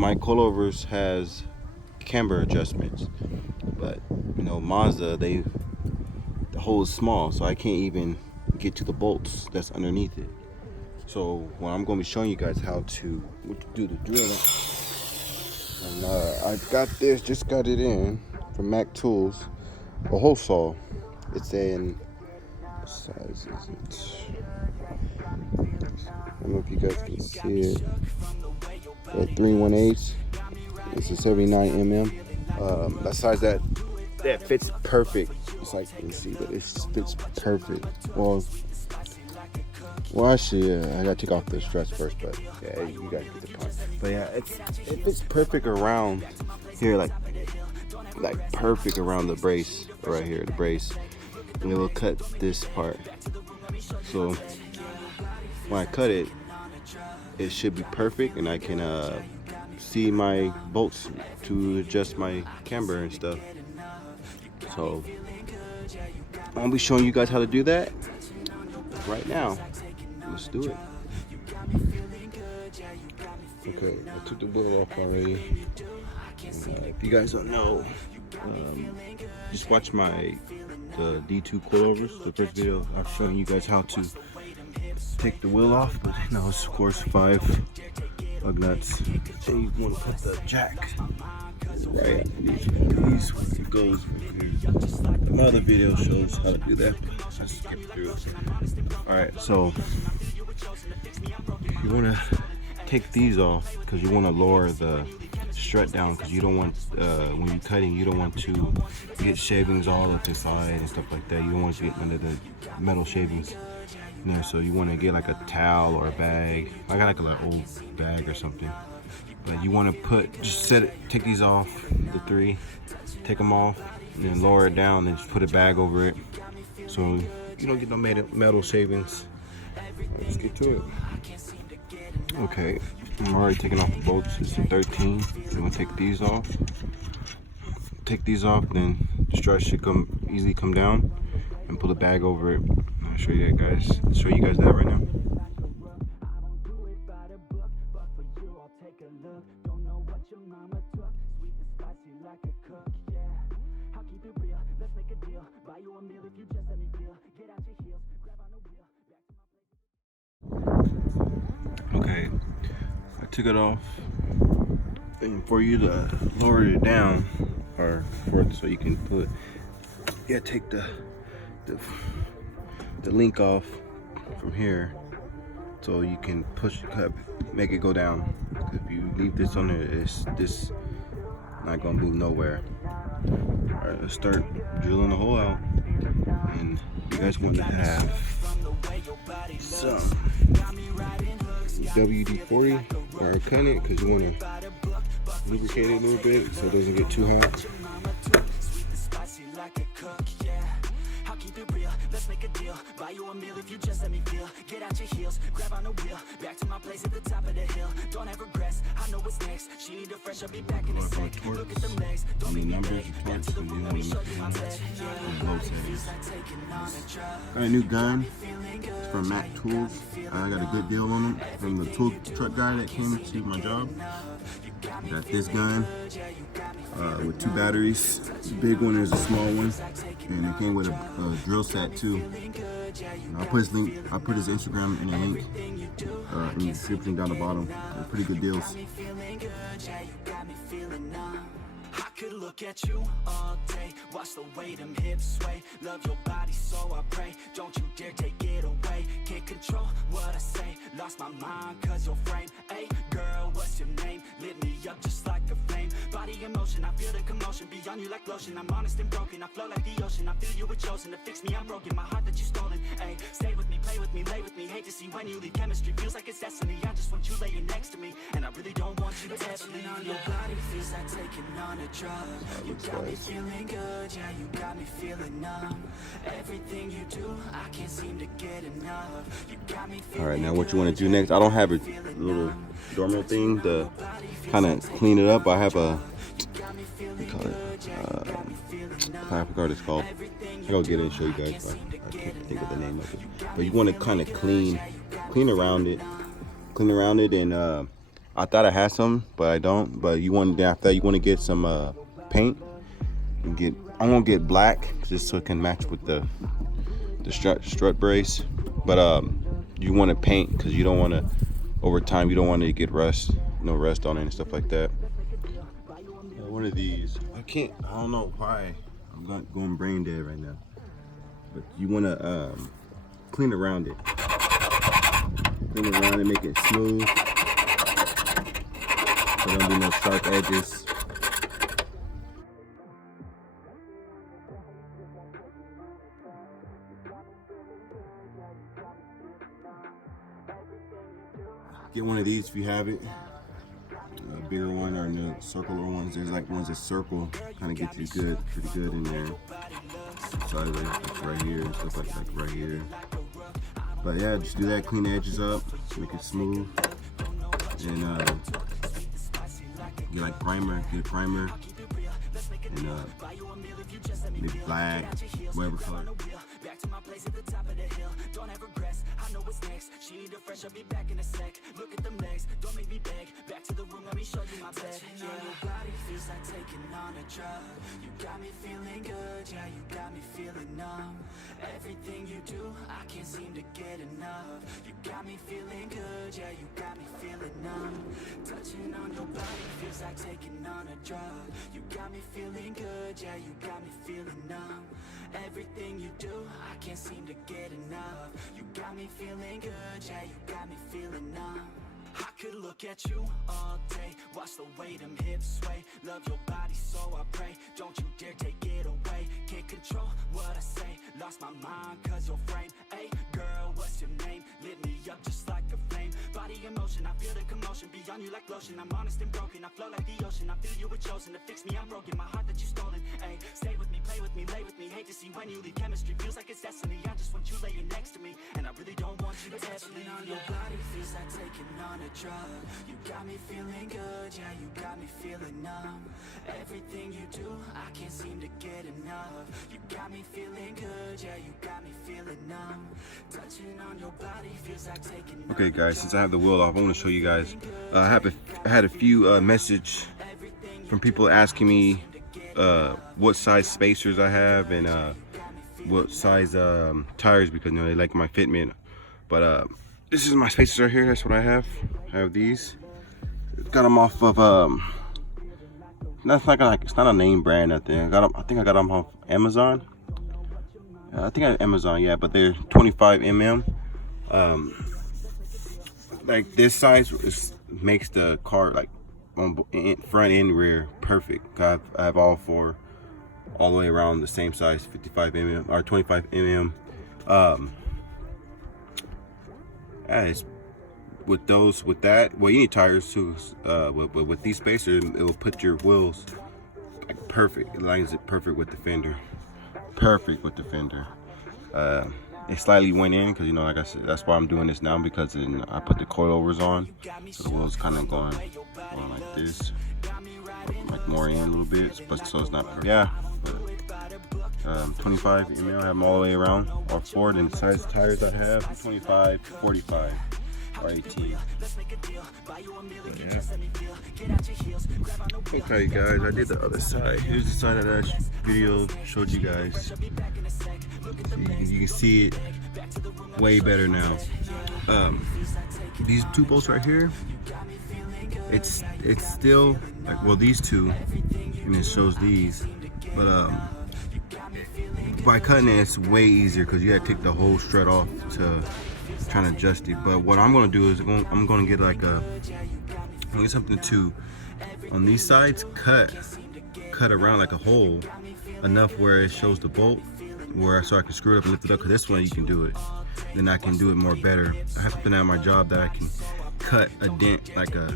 my coilovers has camber adjustments, but you know, Mazda, the hole is small, so I can't even get to the bolts that's underneath it. So what I'm going to be showing you guys how to do the drilling. And I've got this, just got it in from Mac Tools, a HOLESAW. It's in, what size is it? I don't know if you guys can see it. At 3/1/8. It's a 79 mm. That size that fits perfect. It's like, you can see that it fits perfect. Well, actually, I gotta take off the struts first, but yeah, you guys get the point. But yeah, it fits perfect around here, like perfect around the brace right here, the brace, and it will cut this part. So when I cut it, it should be perfect, and I can see my bolts to adjust my camber and stuff. So I'll be showing you guys how to do that right now. Let's do it. Okay, I took the wheel off already. If you guys don't know, just watch the D2 coilovers, the first video I've shown you guys how to take the wheel off, but now it's of course 5 lug nuts. And you want to put the jack right after these when it goes. Another video shows how to do that. I skipped through it. Alright, so you want to take these off because you want to lower the strut down, because you don't want, when you're cutting, you don't want to get shavings all up inside and stuff like that. You don't want to get under the metal shavings. Yeah, so you want to get like a towel or a bag. I got like an old bag or something. But you want to take these off, the 3, take them off, and then lower it down, and just put a bag over it, so you don't get no metal shavings. Let's get to it. Okay, I'm already taking off the bolts. It's a 13. I'm gonna take these off. Take these off, then the strut should easily come down, and pull a bag over it. I'll show you that, guys. I'll show you guys that right now. Okay, I took it off, and for you to lower it down, or so you can take the link off from here, so you can make it go down. If you leave this on there, it's this not gonna move nowhere. All right, let's start drilling the hole out, and you guys want to have some WD-40 or cut it, because you want to lubricate it a little bit so it doesn't get too hot. Let's make a deal, buy you a meal if you just let me feel. Get out your heels, grab on the wheel, back to my place at the top of the hill. Don't have regrets, I know what's next. She need a fresh, I'll be back in a sec. Look at them legs, don't make me beg. Back to the room, let me show you my bed. Got a new gun. It's from Mac Tools. I got a good deal on it from the tool truck guy that came to see my job. Got this gun with 2 batteries. The big one is a small one, and it came with a drill set too. And I'll put his Instagram in the link in the description down the bottom. They're pretty good deals. I could look at you all day, watch the way them hips sway. Love your body, so I pray. Don't you dare take it away. Can't control what I say. Lost my mind cause your frame. Hey girl, what's your name? Lit me up just like a flame. Body in motion, I feel the commotion. Beyond you like lotion, I'm honest and broken. I flow like the ocean, I feel you were chosen to fix me, I'm broken. My heart that you stolen. Hey, stay with me, play with me, lay with me. Hate to see when you leave, chemistry feels like it's destiny. I just want you laying next to me, and I really don't want you to test me. On your body feels like taking on a drug. You got me feeling good, yeah, you got me feeling numb. Everything you do, I can't seem to get enough. You got me feeling. All right, now what you want to do next? I don't have a little dormer thing to kind of clean it up. I have a, what do you call it? I forgot what it's called. I'll get it and show you guys, but I can't think of the name of it. But you want to kind of clean around it, and I thought I had some, but I don't. But you want, after that, you want to get some paint. And I'm gonna get black just so it can match with the strut brace. But you want to paint because you don't want to, over time, you don't want to get rust, no rust on it and stuff like that. One of these, I don't know why I'm going brain dead right now. But you want to clean around it. Clean around it, make it smooth. So there don't be no sharp edges. Get one of these if you have it. A bigger one, or the circular ones. There's like ones that circle, kind of get you pretty good in there. Sideways, like right here, and stuff like right here. But yeah, just do that. Clean the edges up, make it smooth, and get like primer. Get a primer, and maybe black, whatever color. She need a fresh, I'll be back in a sec. Look at them legs, don't make me beg. Back to the room, let me show you my bed. Yeah, your body feels like taking on a drug. You got me feeling good, yeah, you got me feeling numb. Everything you do, I can't seem to get enough. You got me feeling good, yeah, you got me feeling numb. Touching on your body feels like taking on a drug. You got me feeling good, yeah, you got me feeling numb. Everything you do, I can't seem to get enough. You got me feeling good, yeah, you got me feeling numb. I could look at you all day, watch the way them hips sway. Love your body, so I pray, don't you dare take it away. Can't control what I say, lost my mind cause your frame. Hey girl, what's your name? Lit me up just like a flame. Body in motion, I feel the commotion, beyond you like lotion. I'm honest and broken, I flow like the ocean. I feel you were chosen to fix me, I'm broken. My heart that you stolen, hey. Stay with me, play with me, lay with me. Hate to see when you leave, chemistry feels like it's destiny. I just want you laying next to me, and I really don't want you to touch me. On your body feels like taking on a drug. You got me feeling good, yeah, you got me feeling numb. Everything you do, I can't seem to get enough. You got me feeling good, yeah, you got me feeling numb. Touching on your body feels like taking. Okay guys, since I have the wheel off, I want to show you guys. I had a few message from people asking me what size spacers I have and what size tires, because they like my fitment. But this is my spacers right here. That's what I have. I have these. Got them off of it's not a name brand, nothing. I think I got them off Amazon. I think I have Amazon, yeah. But they're 25 mm. Like this size makes the car like on front and rear perfect. I have all four, all the way around the same size, 55 mm or 25 mm. It's with that, well, you need tires too. With these spacers, it will put your wheels like perfect. It lines it perfect with the fender. Perfect with the fender. It slightly went in because, like I said, that's why I'm doing this now, because I put the coilovers on, so the wheels kind of going like this, like more in a little bit, but so it's not perfect. Yeah. 25 mm, I have them all the way around, or four. And the size tires I have, 25, 45, or 18. Yeah. Okay guys, I did the other side. Here's the side of that video showed you guys. You can see it way better now. These two bolts right here, it's still like, well, these two, and it shows these, but by cutting it, it's way easier because you gotta take the whole strut off to try to adjust it. But what I'm gonna do is I'm gonna get like get something to, on these sides, cut around like a hole enough where it shows the bolt, so I can screw it up and lift it up. Because this one you can do it, then I can do it more better. I have something at my job that I can cut a dent, like a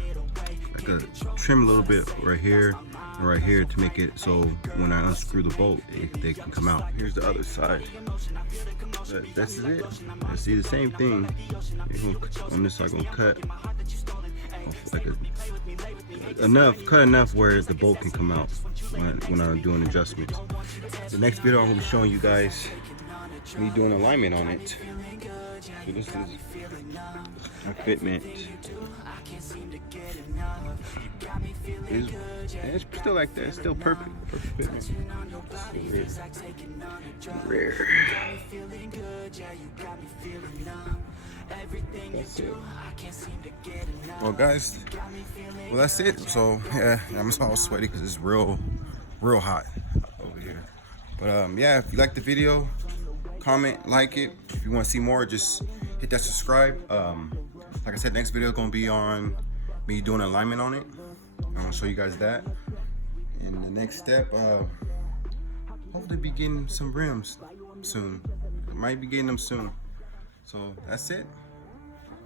trim a little bit right here and right here, to make it so when I unscrew the bolt, they can come out. Here's the other side. This is it. I see the same thing. On this side, I'm gonna cut like cut enough where the bolt can come out when I'm doing adjustments. The next video I'm gonna be showing you guys me doing alignment on it. So this is fitment is, it's still like that. It's still perfect fitment. Rare. Well, guys, well, that's it. So yeah, I'm all sweaty because it's real hot over here. But yeah, if you like the video, comment, like it. If you want to see more, just hit that subscribe. Like I said, next video is gonna be on me doing alignment on it. I'm gonna show you guys that. And the next step, hopefully be getting some rims soon. Might be getting them soon. So that's it.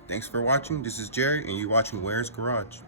Thanks for watching. This is Jerry, and you're watching Where's Garage.